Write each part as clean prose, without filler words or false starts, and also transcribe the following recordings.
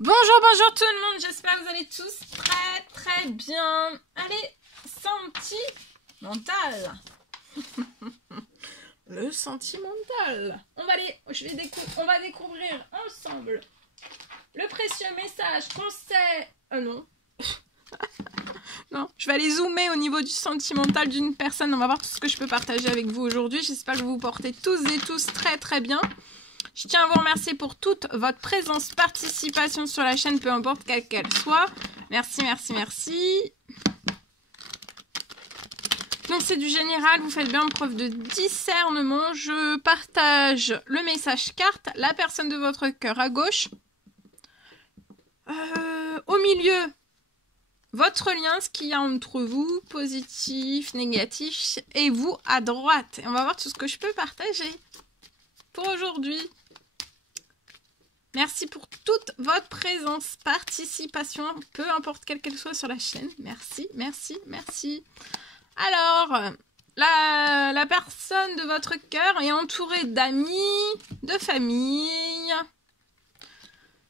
Bonjour, bonjour tout le monde, j'espère que vous allez tous très bien. Allez, sentimental. Le sentimental. On va découvrir ensemble le précieux message français. Non. Non, je vais aller zoomer au niveau du sentimental d'une personne. On va voir tout ce que je peux partager avec vous aujourd'hui. J'espère que vous vous portez tous et tous très bien. Je tiens à vous remercier pour toute votre présence, participation sur la chaîne, peu importe quelle qu'elle soit. Merci. Donc c'est du général, vous faites bien preuve de discernement. Je partage le message carte, la personne de votre cœur à gauche. Au milieu, votre lien, ce qu'il y a entre vous, positif, négatif, et vous à droite. Et on va voir tout ce que je peux partager pour aujourd'hui. Merci pour toute votre présence, participation, peu importe quelle qu'elle soit sur la chaîne. Merci. Alors, la personne de votre cœur est entourée d'amis, de famille.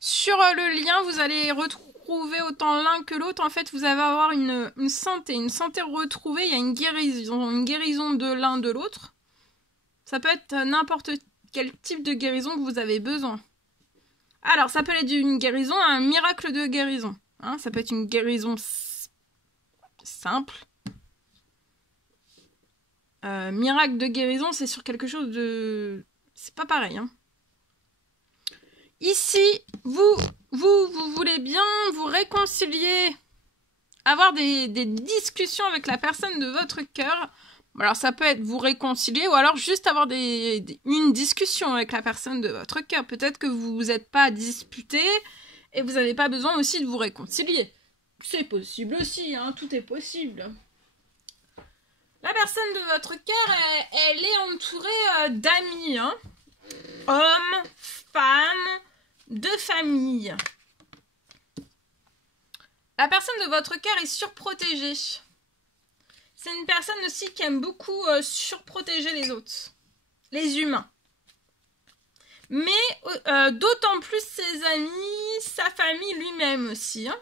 Sur le lien, vous allez retrouver autant l'un que l'autre. En fait, vous allez avoir une santé retrouvée. Il y a une guérison de l'un de l'autre. Ça peut être n'importe quel type de guérison que vous avez besoin. Alors, ça peut être une guérison, un miracle de guérison. Hein, ça peut être une guérison simple. Miracle de guérison, c'est sur quelque chose de... C'est pas pareil. Hein. Ici, vous voulez bien vous réconcilier, avoir des discussions avec la personne de votre cœur. Alors, ça peut être vous réconcilier ou alors juste avoir une discussion avec la personne de votre cœur. Peut-être que vous n'êtes pas disputé et vous n'avez pas besoin aussi de vous réconcilier. C'est possible aussi, hein, tout est possible. La personne de votre cœur, elle est entourée d'amis, hein. Hommes, femmes, de famille. La personne de votre cœur est surprotégée. C'est une personne aussi qui aime beaucoup surprotéger les autres, les humains. Mais d'autant plus ses amis, sa famille lui-même aussi. Hein.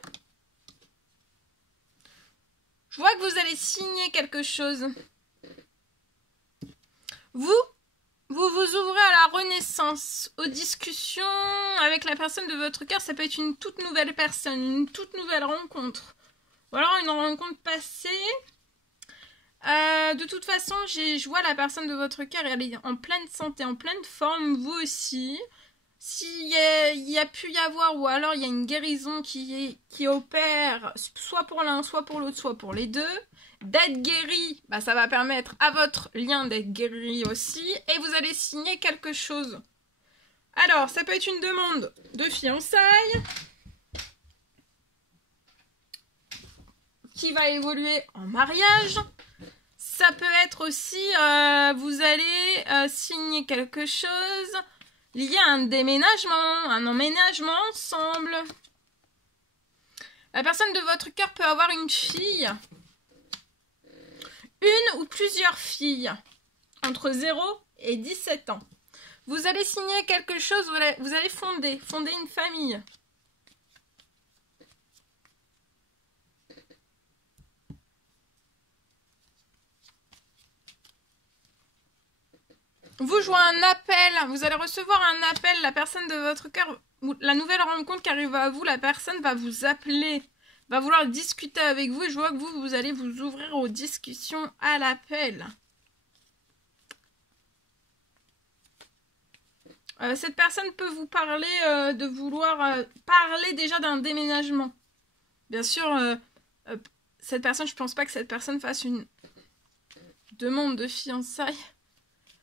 Je vois que vous allez signer quelque chose. Vous ouvrez à la renaissance, aux discussions avec la personne de votre cœur. Ça peut être une toute nouvelle personne, une toute nouvelle rencontre. Ou alors une rencontre passée. De toute façon, je vois la personne de votre cœur, elle est en pleine santé, en pleine forme, vous aussi. S'il y a pu y avoir, ou alors il y a une guérison qui opère, soit pour l'un, soit pour l'autre, soit pour les deux, d'être guéri, bah, ça va permettre à votre lien d'être guéri aussi, et vous allez signer quelque chose. Alors, ça peut être une demande de fiançailles, qui va évoluer en mariage. Ça peut être aussi, vous allez signer quelque chose lié à un déménagement, un emménagement ensemble. La personne de votre cœur peut avoir une fille, une ou plusieurs filles, entre 0 et 17 ans. Vous allez signer quelque chose, vous allez fonder une famille. Vous jouez un appel, vous allez recevoir un appel, la personne de votre cœur, la nouvelle rencontre qui arrive à vous, la personne va vous appeler, va vouloir discuter avec vous et je vois que vous allez vous ouvrir aux discussions à l'appel. Cette personne peut vous parler de vouloir parler déjà d'un déménagement. Bien sûr, cette personne, je pense pas que cette personne fasse une demande de fiançailles.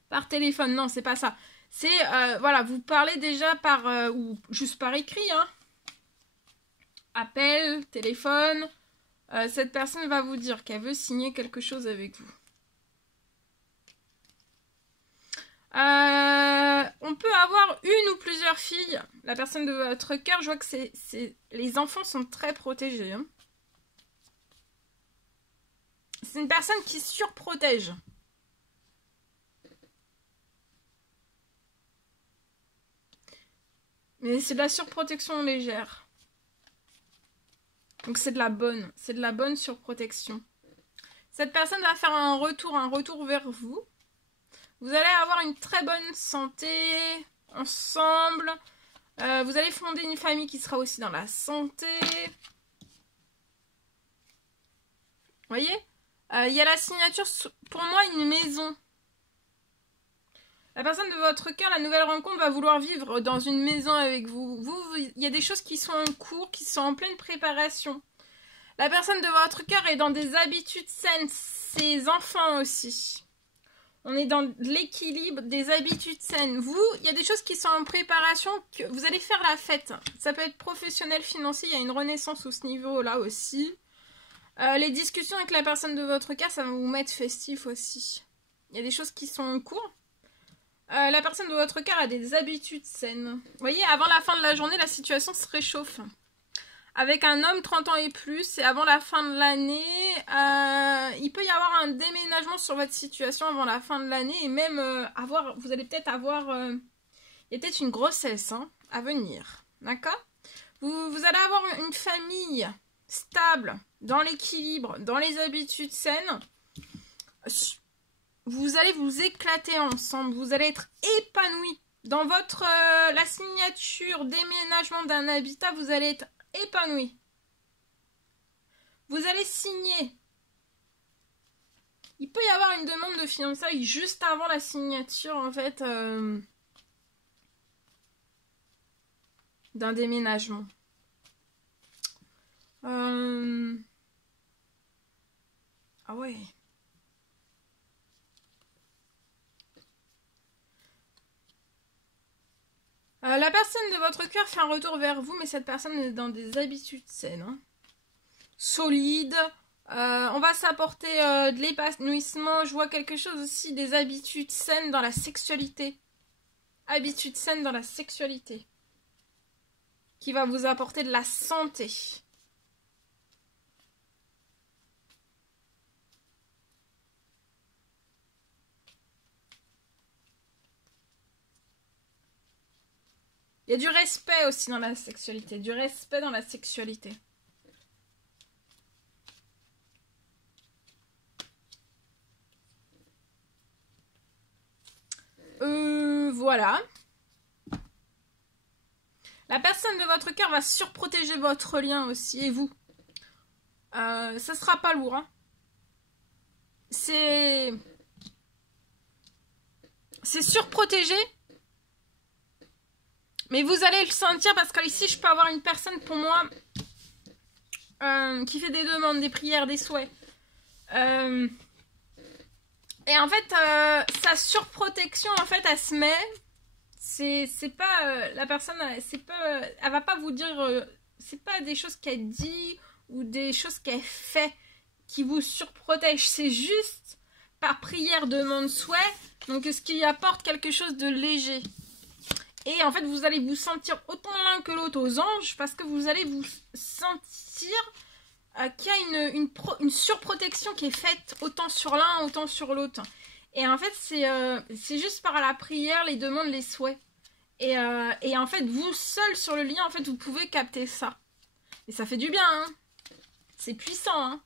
Par téléphone, non, c'est pas ça. C'est, voilà, vous parlez déjà ou juste par écrit, hein. Appel, téléphone. Cette personne va vous dire qu'elle veut signer quelque chose avec vous. On peut avoir une ou plusieurs filles. La personne de votre cœur, je vois que les enfants sont très protégés. Hein. C'est une personne qui surprotège. Mais c'est de la surprotection légère. Donc c'est de la bonne surprotection. Cette personne va faire un retour vers vous. Vous allez avoir une très bonne santé ensemble. Vous allez fonder une famille qui sera aussi dans la santé. Vous voyez, il y a la signature, pour moi, une maison. La personne de votre cœur, la nouvelle rencontre, va vouloir vivre dans une maison avec vous. Il y a des choses qui sont en cours, qui sont en pleine préparation. La personne de votre cœur est dans des habitudes saines, ses enfants aussi. On est dans l'équilibre des habitudes saines. Vous, il y a des choses qui sont en préparation, que vous allez faire la fête. Ça peut être professionnel, financier, il y a une renaissance à ce niveau-là aussi. Les discussions avec la personne de votre cœur, ça va vous mettre festif aussi. Il y a des choses qui sont en cours. La personne de votre cœur a des habitudes saines. Vous voyez, avant la fin de la journée, la situation se réchauffe. Avec un homme 30 ans et plus, et avant la fin de l'année, il peut y avoir un déménagement sur votre situation avant la fin de l'année, et même vous allez peut-être avoir, il y a peut-être une grossesse à venir, d'accord? Vous allez avoir une famille stable, dans l'équilibre, dans les habitudes saines. Vous allez vous éclater ensemble, vous allez être épanouis. Dans la signature déménagement d'un habitat, vous allez être épanoui. Vous allez signer. Il peut y avoir une demande de fiançailles juste avant la signature, en fait, d'un déménagement. Ah ouais. La personne de votre cœur fait un retour vers vous, mais cette personne est dans des habitudes saines. Solides. On va s'apporter de l'épanouissement. Je vois quelque chose aussi, des habitudes saines dans la sexualité. Habitudes saines dans la sexualité. Qui va vous apporter de la santé. Il y a du respect aussi dans la sexualité. Du respect dans la sexualité. Voilà. La personne de votre cœur va surprotéger votre lien aussi, et vous. Ça sera pas lourd, hein. C'est surprotégé. Mais vous allez le sentir parce qu'ici, je peux avoir une personne pour moi qui fait des demandes, des prières, des souhaits. Et en fait, sa surprotection, en fait, elle se met. C'est pas la personne, elle va pas vous dire. C'est pas des choses qu'elle dit ou des choses qu'elle fait qui vous surprotègent. C'est juste par prière, demande, souhait. Donc, ce qui apporte quelque chose de léger. Et en fait, vous allez vous sentir autant l'un que l'autre aux anges parce que vous allez vous sentir qu'il y a une surprotection qui est faite autant sur l'un, autant sur l'autre. Et en fait, c'est juste par la prière, les demandes, les souhaits. Et en fait, vous seul sur le lien, en fait, vous pouvez capter ça. Et ça fait du bien, hein. C'est puissant, hein.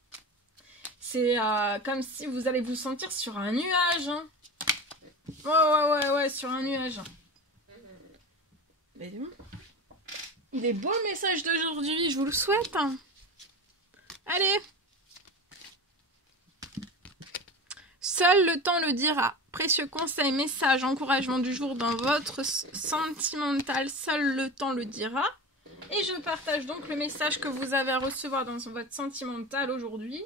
C'est comme si vous allez vous sentir sur un nuage, hein. Ouais, sur un nuage. Mais bon. Il est beau le message d'aujourd'hui, je vous le souhaite. Allez. Seul le temps le dira. Précieux conseil, message, encouragement du jour dans votre sentimental. Seul le temps le dira. Et je partage donc le message que vous avez à recevoir dans votre sentimental aujourd'hui.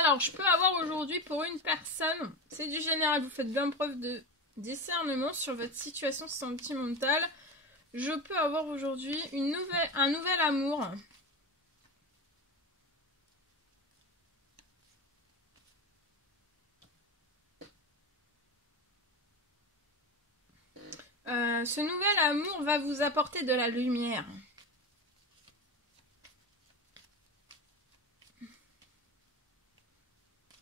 Alors, je peux avoir aujourd'hui pour une personne, c'est du général, vous faites bien preuve de discernement sur votre situation sentimentale. Je peux avoir aujourd'hui un nouvel amour. Ce nouvel amour va vous apporter de la lumière.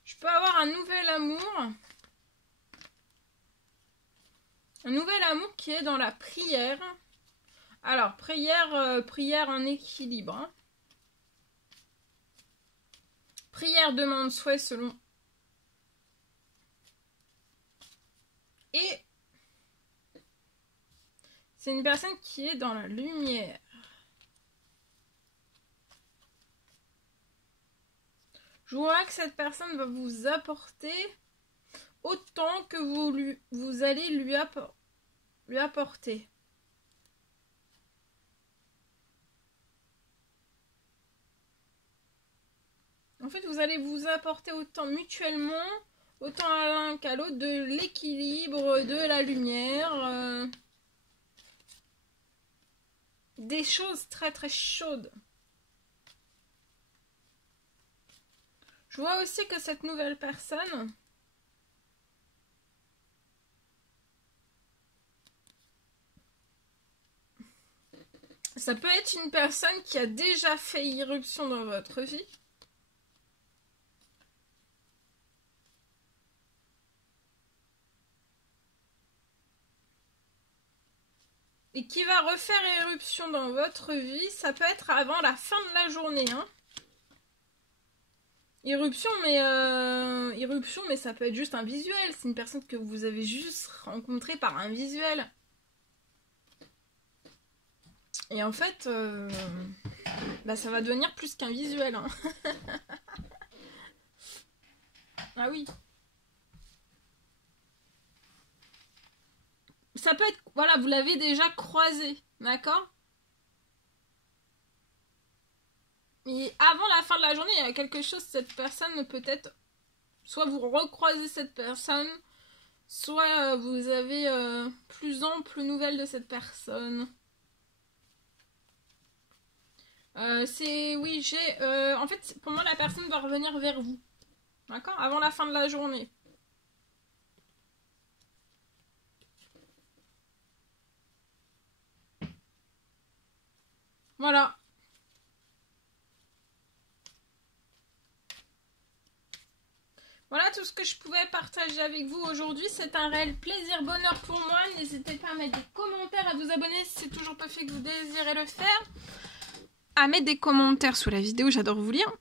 Je peux avoir un nouvel amour Un nouvel amour qui est dans la prière. Alors, prière en équilibre. Hein. Prière, demande, souhait selon. Et c'est une personne qui est dans la lumière. Je vois que cette personne va vous apporter autant que vous allez lui apporter. En fait, vous allez vous apporter autant mutuellement, autant à l'un qu'à l'autre, de l'équilibre, de la lumière, des choses très très chaudes. Je vois aussi que cette nouvelle personne ça peut être une personne qui a déjà fait irruption dans votre vie. Et qui va refaire éruption dans votre vie. Ça peut être avant la fin de la journée. Hein. Éruption, mais ça peut être juste un visuel. C'est une personne que vous avez juste rencontrée par un visuel. Et en fait, ça va devenir plus qu'un visuel. Hein. Ah oui. Ça peut être, voilà, vous l'avez déjà croisé, d'accord? Et avant la fin de la journée, il y a quelque chose, cette personne peut-être, soit vous recroisez cette personne, soit vous avez plus ample nouvelle de cette personne. En fait, pour moi, la personne va revenir vers vous, d'accord? Avant la fin de la journée. Voilà. Voilà tout ce que je pouvais partager avec vous aujourd'hui. C'est un réel plaisir, bonheur pour moi. N'hésitez pas à mettre des commentaires, à vous abonner si c'est toujours pas fait que vous désirez le faire. À mettre des commentaires sous la vidéo, j'adore vous lire.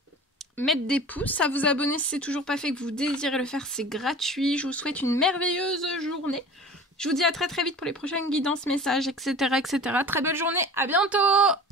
Mettre des pouces, à vous abonner si c'est toujours pas fait que vous désirez le faire, c'est gratuit. Je vous souhaite une merveilleuse journée. Je vous dis à très très vite pour les prochaines guidances, messages, etc. etc. Très belle journée, à bientôt!